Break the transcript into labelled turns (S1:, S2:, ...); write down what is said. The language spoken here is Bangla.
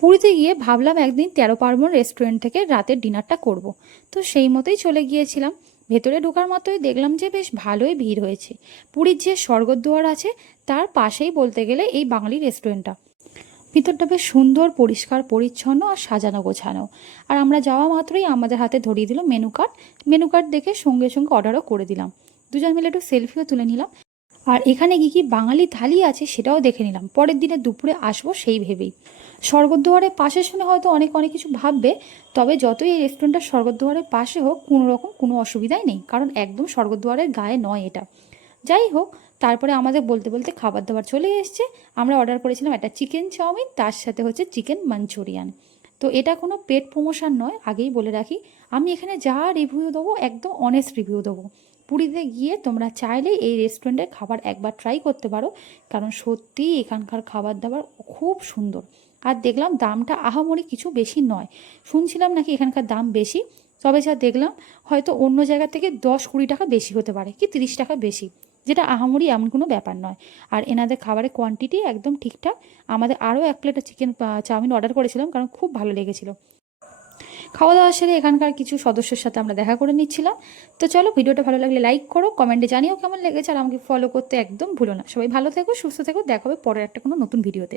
S1: পুরীতে গিয়ে ভাবলাম একদিন তেরো পার্বণ রেস্টুরেন্ট থেকে রাতের ডিনারটা করব। তো সেই মতোই চলে গিয়েছিলাম। ভেতরে ঢোকার মতোই দেখলাম যে বেশ ভালোই ভিড় হয়েছে। পুরীর যে স্বর্গদ্বার আছে, তার পাশেই বলতে গেলে এই বাঙালি রেস্টুরেন্টটা ভিতরটা বেশ সুন্দর, পরিষ্কার, পরিচ্ছন্ন আর সাজানো গোছানো। আর আমরা যাওয়া মাত্রই আমাদের হাতে ধরিয়ে দিল মেনু কার্ড মেনু কার্ড দেখে সঙ্গে সঙ্গে অর্ডারও করে দিলাম। দুজন মিলে একটু সেলফিও তুলে নিলাম। আর এখানে কি কি বাঙালি থালি আছে সেটাও দেখে নিলাম। পরের দিনে দুপুরে আসব সেই ভেবেই। স্বর্গদ্বারের পাশে শুনে হয়তো অনেক অনেক কিছু ভাববে, তবে যতই এই রেস্টুরেন্টটা স্বর্গদ্বারের পাশে হোক, কোনো রকম কোনো অসুবিধাই নেই, কারণ একদম স্বর্গদ্বারের গায়ে নয় এটা। যাই হোক, তারপরে আমাদের বলতে বলতে খাবার দাবার চলে এসছে। আমরা অর্ডার করেছিলাম একটা চিকেন চাউমিন, তার সাথে হচ্ছে চিকেন মাঞ্চুরিয়ান তো এটা কোনো পেট প্রমোশন নয়, আগেই বলে রাখি। আমি এখানে যা রিভিউ দেবো, একদম অনেস্ট রিভিউ দেবো। পুরীতে গিয়ে তোমরা চাইলেই এই রেস্টুরেন্টের খাবার একবার ট্রাই করতে পারো, কারণ সত্যিই এখানকার খাবার দাবার খুব সুন্দর। আর দেখলাম দামটা আহামরি কিছু বেশি নয়। শুনছিলাম নাকি এখানকার দাম বেশি, তবে যা দেখলাম হয়তো অন্য জায়গা থেকে দশ কুড়ি টাকা বেশি হতে পারে, কি তিরিশ টাকা বেশি। যেটা আহামরি এমন কোনো ব্যাপার নয়। আর এনাদের খাবারের কোয়ান্টিটি একদম ঠিকঠাক। আমাদের আরও এক প্লেট চিকেন চাউমিন অর্ডার করেছিলাম কারণ খুব ভালো লেগেছিলো। খাওয়া দাওয়া সেরে এখানকার কিছু সদস্যের সাথে আমরা দেখা করে নিচ্ছিলাম। তো চলো ভিডিওটা ভালো লাগলে লাইক করো কমেন্টে জানিও কেমন লেগেছে। আর আমাকে ফলো করতে একদম ভুলো না। সবাই ভালো থেকো, সুস্থ থেকো। দেখাবে পরের একটা কোনো নতুন ভিডিওতে